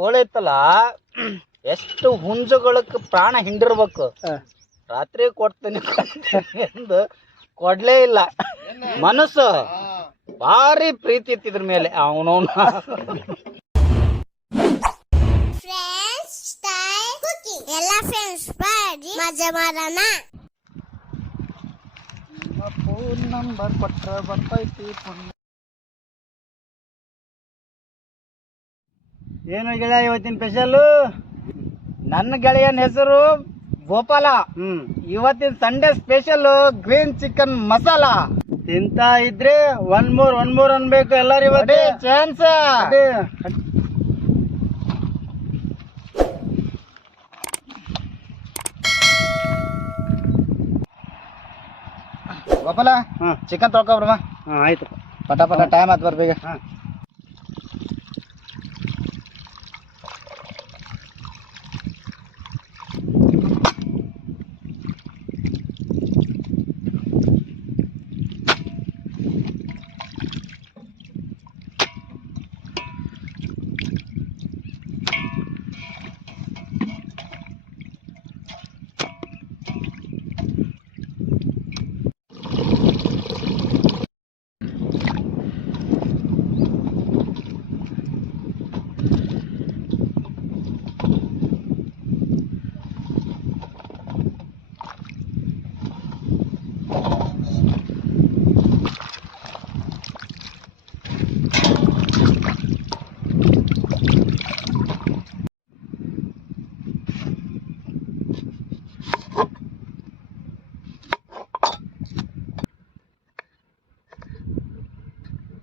ಕೋಳಿ ಇತ್ತಲ್ಲ ಎಷ್ಟು ಹುಂಜುಗಳಕ್ಕೆ ಪ್ರಾಣ ಹಿಂಡಿರ್ಬೇಕು. ರಾತ್ರಿ ಕೊಡ್ತೀನಿ ಎಂದು ಕೊಡ್ಲೇ ಇಲ್ಲ. ಮನಸ್ಸು ಭಾರಿ ಪ್ರೀತಿ ಇತ್ತಿದ್ರ ಮೇಲೆ ಅವನವನ. ಫೋನ್ ನಂಬರ್ ಕೊಟ್ರ ಬರ್ತೈತಿ. ಏನು ಗೆಳೆಯ ಇವತ್ತಿನ ಸ್ಪೆಷಲ್? ನನ್ನ ಗೆಳೆಯನ ಹೆಸರು ಗೋಪಾಲ. ಇವತ್ತಿನ Sunday special green chicken masala. ತಿಂತಾ ಇದ್ರೆ ಒನ್ ಮೂರ್ ಅನ್ಬೇಕು ಎಲ್ಲಾರು. ಇವತ್ತೇ ಚಾನ್ಸ್. ಗೋಪಾಲ ಚಿಕನ್ ತೊಳ್ಕೊಬ್ರಮ್ಮ. ಆಯ್ತು, ಪಟ ಟೈಮ್ ಆತ್ ಬರ್ಬೇಗ.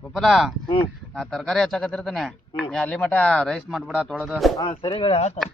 ಗೋಪಾಲ, ನಾ ತರಕಾರಿ ಹಚ್ಚಾಕತ್ತಿರ್ತಾನೆ, ನೀ ಅಲ್ಲಿ ಮಟ ರೈಸ್ ಮಾಡ್ಬಿಡ ತೊಳೆದು. ಸರಿ ಆಯ್ತು.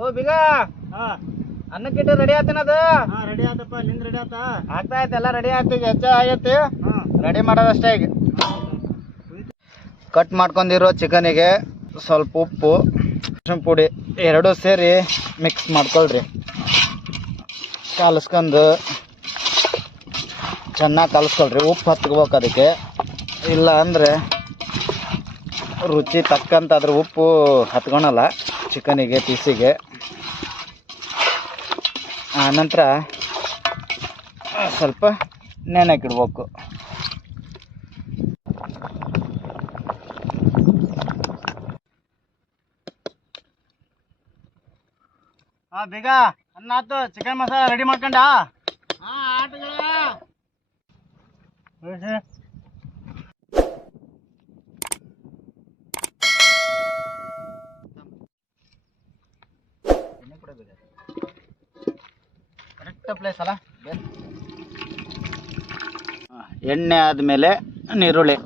ಓ ಬಿಗ, ಅನ್ನಕ್ಕಿಟ್ಟು ರೆಡಿ ಆತೇನದ? ರೆಡಿ ಆತಪ್ಪ, ನಿಂದ ರೆಡಿ ಆತ? ಆಗ್ತಾ ಐತೆ, ಎಲ್ಲ ರೆಡಿ ಆಗ್ತೀವಿ. ಹೆಚ್ಚ ಆಗೈತಿ, ರೆಡಿ ಮಾಡೋದಷ್ಟೇ. ಈಗ ಕಟ್ ಮಾಡ್ಕೊಂಡಿರೋ ಚಿಕನಿಗೆ ಸ್ವಲ್ಪ ಉಪ್ಪು, ಅರಿಶಿನ ಪುಡಿ ಎರಡೂ ಸೇರಿ ಮಿಕ್ಸ್ ಮಾಡ್ಕೊಳ್ರಿ. ಕಲಸ್ಕೊಂಡು ಚೆನ್ನಾಗಿ ಕಲಸ್ಕೊಳ್ರಿ. ಉಪ್ಪು ಹತ್ಕೋಬೇಕು ಅದಕ್ಕೆ, ಇಲ್ಲ ಅಂದರೆ ರುಚಿ ತಕ್ಕಂತ ಅದ್ರ ಉಪ್ಪು ಹತ್ಕೊಳಲ್ಲ ಚಿಕನಿಗೆ, ಪೀಸಿಗೆ. ಆನಂತರ ಸ್ವಲ್ಪ ನೆನೆಕಿಡ್ಬೇಕು. ಬೇಗ ಅನ್ನ ಆತು, ಚಿಕನ್ ಮಸಾಲ ರೆಡಿ ಮಾಡ್ಕೊಂಡ? ಆಟಗಳ ಕರೆಕ್ಟ್ ಪ್ಲೇಸ್ ಅಲ್ಲ. ಎಣ್ಣೆ ಆದಮೇಲೆ ನೀರುಳ್ಳಿ,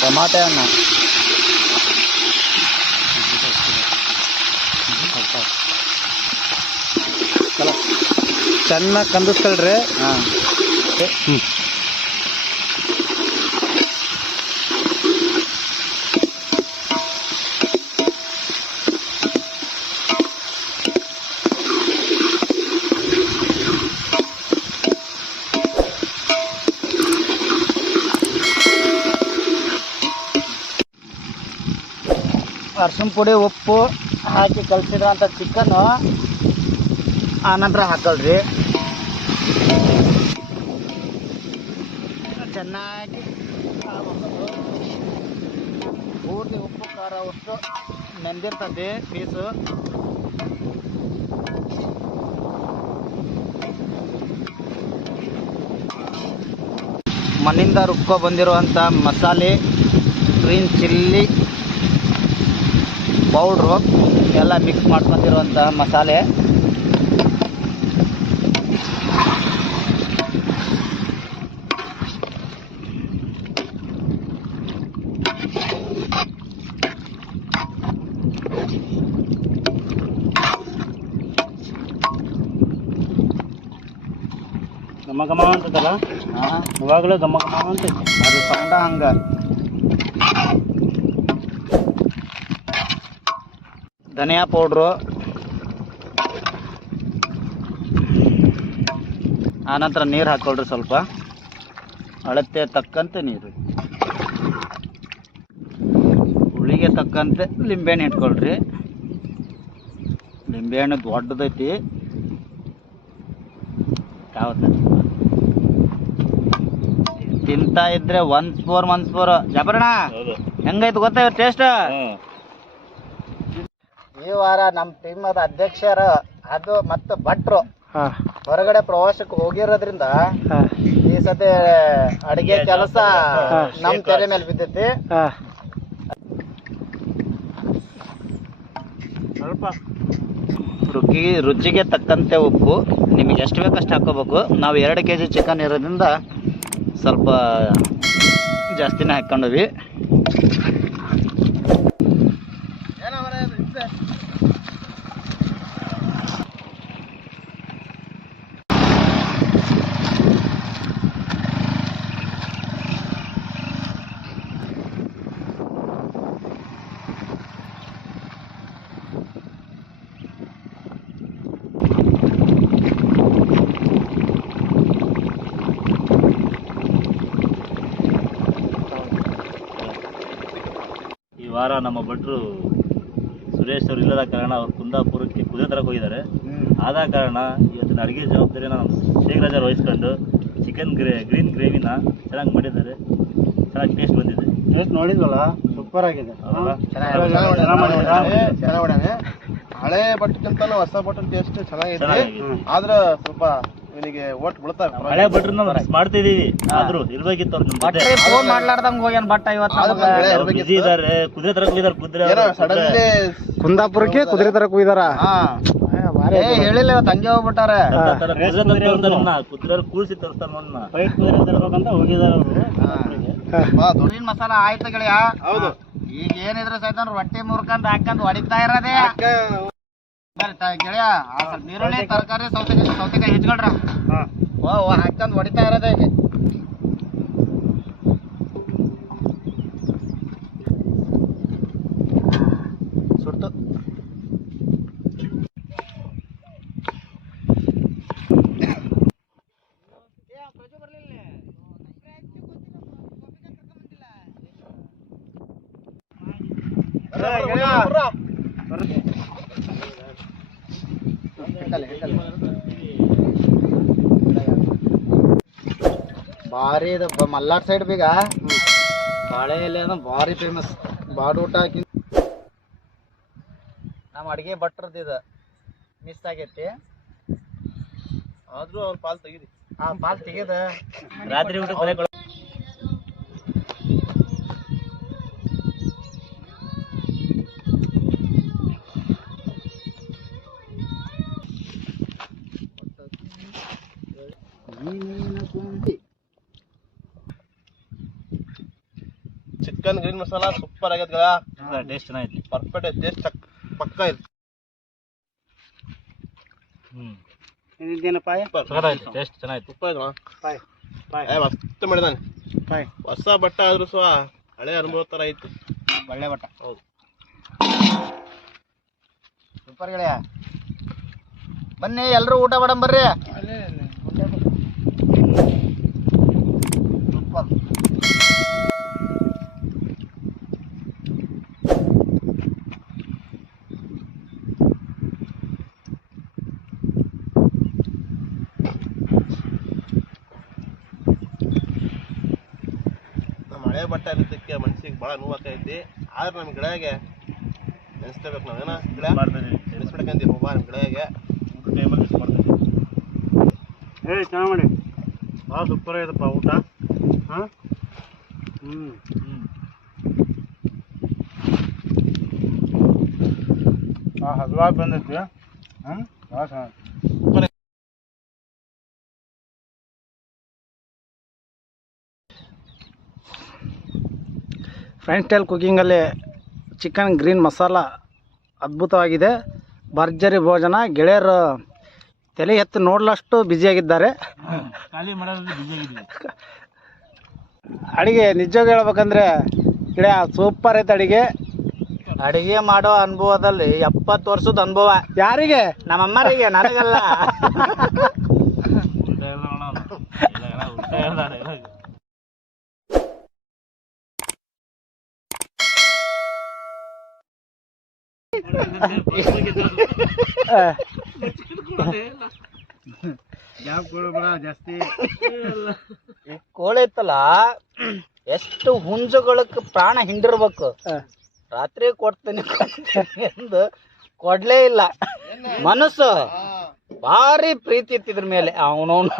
ಟಮಾಟೆ ಹಣ್ಣ, ಚೆನ್ನಾಗಿ ಕಂದಿಸ್ಕೊಳ್ರಿ. ಅರ್ಶಿನ ಪುಡಿ, ಉಪ್ಪು ಹಾಕಿ ಕಲಸಿದ್ರಂಥ ಚಿಕನ್ನು ಆನಂತರ ಹಾಕಲ್ರಿ. ಚೆನ್ನಾಗಿ ಪೂರ್ತಿ ಉಪ್ಪು ಖಾರ ಅಷ್ಟು ನೆಂದಿರ್ತದೆ ಪೀಸು. ಮಣ್ಣಿಂದ ರುಬ್ಕೊ ಬಂದಿರುವಂಥ ಮಸಾಲೆ, ಗ್ರೀನ್ ಚಿಲ್ಲಿ ಪೌಡ್ರು ಎಲ್ಲ ಮಿಕ್ಸ್ ಮಾಡ್ಕೊಂಡಿರುವಂಥ ಮಸಾಲೆ. ಘಮ ಘಮ ಅಂತದಲ್ಲ, ಇವಾಗಲೂ ಘಮ ಘಮ ಅಂತೈತಿ. ಅದು ಸೌಂಡ ಹಂಗ. ಧನಿಯಾ ಪೌಡ್ರು, ಆನಂತರ ನೀರು ಹಾಕ್ಕೊಳ್ರಿ, ಸ್ವಲ್ಪ ಅಳತೆ ತಕ್ಕಂತೆ ನೀರು, ಹುಳಿಗೆ ತಕ್ಕಂತೆ ಲಿಂಬೆಹಣ್ಣು ಇಟ್ಕೊಳ್ರಿ. ಲಿಂಬೆಹಣ್ಣು ದೊಡ್ಡದೈತಿ, ತಿಂತಾ ಇದ್ರೆ ಒನ್ಸ್ ಫೋರ್ ಜಬರಣ ಹೆಂಗೈತು ಗೊತ್ತಾ ಟೇಸ್ಟ್. ಈ ವಾರ ನಮ್ಮ ಟೀಮದ ಅಧ್ಯಕ್ಷರು ಅದು ಮತ್ತು ಭಟ್ರು ಹೊರಗಡೆ ಪ್ರವಾಸಕ್ಕೆ ಹೋಗಿರೋದ್ರಿಂದ ಈ ಸತಿ ಅಡಿಗೆ ಕೆಲಸ ನಮ್ಮ ತಲೆ ಮೇಲೆ ಬಿದ್ದೈತಿ. ಸ್ವಲ್ಪ ರುಚಿಗೆ ತಕ್ಕಂತೆ ಉಪ್ಪು, ನಿಮಗೆ ಎಷ್ಟು ಬೇಕಷ್ಟು ಹಾಕೋಬೇಕು. ನಾವು 2 kg ಚಿಕನ್ ಇರೋದ್ರಿಂದ ಸ್ವಲ್ಪ ಜಾಸ್ತಿನೇ ಹಾಕ್ಕೊಂಡ್ವಿ. ಈ ವಾರ ನಮ್ಮ ಭಟ್ರು ಸುರೇಶ್ ಅವರು ಇಲ್ಲದ ಕಾರಣ ಅವ್ರು ಕುಂದಾಪುರಕ್ಕೆ ಕುದುರೆ ತರಕ್ಕೆ ಹೋಗಿದ್ದಾರೆ. ಆದ ಕಾರಣ ಇವತ್ತಿನ ಅಡುಗೆ ಜವಾಬ್ದಾರಿನ ನಮ್ಮ ಶೇಖರಾಜರು ವಹಿಸ್ಕೊಂಡು ಚಿಕನ್ ಗ್ರೀನ್ ಗ್ರೇವಿನ ಚೆನ್ನಾಗಿ ಮಾಡಿದ್ದಾರೆ. ಚೆನ್ನಾಗಿ ಟೇಸ್ಟ್ ಬಂದಿದೆ. ಟೇಸ್ಟ್ ನೋಡಿದ್ವಲ್ಲ, ಸೂಪರ್ ಆಗಿದೆ. ಹಳೆ ಬಟ್ಟಕ್ಕಿಂತಲೂ ಹೊಸ ಬಟ್ಟನ್ ಟೇಸ್ಟ್ ಚೆನ್ನಾಗಿದೆ. ಆದ್ರೆ ಸ್ವಲ್ಪ ಇವನಿಗೆ ಓಟ್ ಬಿಡ್ತಾರೆ. ಹಳೆ ಭಟ್ರನ್ನ ಮಿಸ್ ಮಾಡ್ತಾ ಇದೀವಿ, ಆದ್ರೂ ಇರ್ಬೇಕಿತ್ತು ಅವ್ರು. ಫೋನ್ ಮಾಡ್ಲಾರ್ದಂಗ ಹೋಗ್ಯಾನ ಬಟ್ಟ ಇವತ್ತು. ಬಿಸಿ ಇದಾರೆ, ಕುದುರೆ ತರಕ್ ಹೋಗಿದಾರೆ. ಸಡನ್ಲಿ ಕುಂದಾಪುರಕ್ಕೆ ಕುದುರೆ ತರಕ್ ಹೋಗಿದಾರ. ಹೇಳಿಲ್ಲ, ಇವತ್ತು ಹಂಗೆ ಹೋಗ್ಬಿಟ್ಟಾರೆ. ಕುದುರೆ ಕೂರಿಸಿ ತರಿಸ್ತಾರ ನನ್ನ ಫೈಟ್ ಕುದುರೆ ತರ್ಬೇಕಂತ ಹೋಗಿದಾರ ಅವರು. ಗ್ರೀನ್ ಮಸಾಲ ಆಯ್ತು ಗೆಳೆಯ. ಹೌದು, ಈಗ ಏನಿದ್ರೆ ಸೈತ ರೊಟ್ಟಿ ಮುರ್ಕಂದ್ ಹಾಕಂದ್ ಹೊಡಿತಾ ಇರೋದೇ. ಗೆಳೆಯ ಸ್ವಲ್ಪ ನೀರುಳ್ಳಿ, ತರಕಾರಿ, ಸೌತೆಕಾಯಿ ಹೆಚ್ಚ್ಕೊಳ್ರ. ಹಾಕಂದ್ ಹೊಡಿತಾ ಇರೋದೇ ಈಗ. ಸುಡ್ತು. ಭಾರಿ ಇದು ಮಲ್ನಾಡ್ ಸೈಡ್ ಬೀಗ ಬಾಳೆ ಎಲೆ ಅಂದ್ರೆ ಭಾರಿ ಫೇಮಸ್. ಬಾಡೂಟ ಹಾಕಿ ನಮ್ಮ ಅಡಿಗೆ ಭಟ್ರದ್ದು ಇದು ಮಿಸ್ ಆಗೈತಿ. ಆದ್ರೂ ಅವ್ರ ಪಾಲ್ ತೆಗೀರಿ. ಪಾಲ್ ತೆಗೆದ ರಾತ್ರಿ ಊಟ ಕೊಲೆ ಚಿಕನ್ ಗ್ರೀನ್ ಮಸಾಲಾ ಸೂಪರ್ ಆಗೈತೆ. ಟೇಸ್ಟ್ ಚೆನ್ನಾಗೈತಿ, ಪರ್ಫೆಕ್ಟ್ ಐತಿ. ಟೇಸ್ಟ್ ಪಕ್ಕ ಐತಿ. ಟೇಸ್ಟ್ ಚೆನ್ನಾಗಿತ್ತು. ಸೂಪರ್ ಐತಿ. ಮಸ್ತ್ ಮಾಡಿದಾನೆ. ಹೊಸ ಬಟ್ಟ ಆದ್ರೂ ಸಹ ಹಳೆ ಅನುಭವ ತರ ಐತಿ. ಒಳ್ಳೆ ಬಟ್ಟ. ಹೌದು, ಸೂಪರ್ ಗೆಳೆಯ. ಬನ್ನಿ ಎಲ್ರು ಊಟ ಮಾಡಂ ಬರ್ರಿ. ಸೂಪರ್. ಬಟ್ಟೆ ಆಗಿದ್ದಕ್ಕೆ ಮನ್ಸಿಗೆ ಭಾಳ ನೋವಾಕೈತಿ. ಆದ್ರೆ ನಮ್ಮ ಗಿಡಗೆ ನೆನೆಸ್ಲೇಬೇಕು ನಾವೇನ ಗಿಡ ನೆನೆಸ್ಬೇಕಂತೀವಿ ಒಬ್ಬ ನಮ್ಮ ಗಿಡಗೆ ಟೈಮಲ್ಲಿ ಮಿಸ್ ಮಾಡ್ತೀವಿ. ಚೆನ್ನಾಗಿ ಮಾಡಿ, ಭಾಳ ಸೂಪರ್ ಆಗಿದಪ್ಪ ಊಟ. ಹಾಂ ಹದವಾಗಿ ಬಂದೈತಿ. ಭಾಳ ಚೆನ್ನಾಗಿ. ಫ್ರೆಂಚ್ ಸ್ಟೈಲ್ ಕುಕಿಂಗಲ್ಲಿ ಚಿಕನ್ ಗ್ರೀನ್ ಮಸಾಲ ಅದ್ಭುತವಾಗಿದೆ. ಭರ್ಜರಿ ಭೋಜನ. ಗೆಳೆಯರು ತಲೆ ಎತ್ತು ನೋಡ್ಲಷ್ಟು ಬ್ಯುಸಿಯಾಗಿದ್ದಾರೆ. ಖಾಲಿ ಮಾಡೋದ್ರಲ್ಲಿ ಬಿಜಿ ಆಗಿದ್ದೀವಿ. ಅಡಿಗೆ ನಿಜವಾಗಿ ಹೇಳ್ಬೇಕಂದ್ರೆ ಗೆಳೆಯ ಸೂಪರ್ ಐತೆ ಅಡಿಗೆ. ಅಡಿಗೆ ಮಾಡೋ ಅನುಭವದಲ್ಲಿ 70 ವರ್ಷದ ಅನುಭವ. ಯಾರಿಗೆ? ನಮ್ಮಮ್ಮರಿಗೆ, ನನಗಲ್ಲ. ಉಲ್ಟಾ ಹೇಳ್ದ ಅಣ್ಣ ಅವ್ನು. ಇಲ್ಲ ಅಣ್ಣ, ಉಲ್ಟಾ ಹೇಳ್ದ dialogue. ಜಾಸ್ತಿ ಈ ಕೋಳಿ ಇತ್ತಲ್ಲ, ಎಷ್ಟು ಹುಂಜುಗಳಕ್ಕೆ ಪ್ರಾಣ ಹಿಂಡಿರ್ಬೇಕು. ರಾತ್ರಿ ಕೊಡ್ತೀನಿ ಎಂದು ಕೊಡ್ಲೇ ಇಲ್ಲ. ಮನಸ್ಸು ಭಾರಿ ಪ್ರೀತಿ ಇತ್ತಿದ್ರ ಮೇಲೆ ಅವನವನು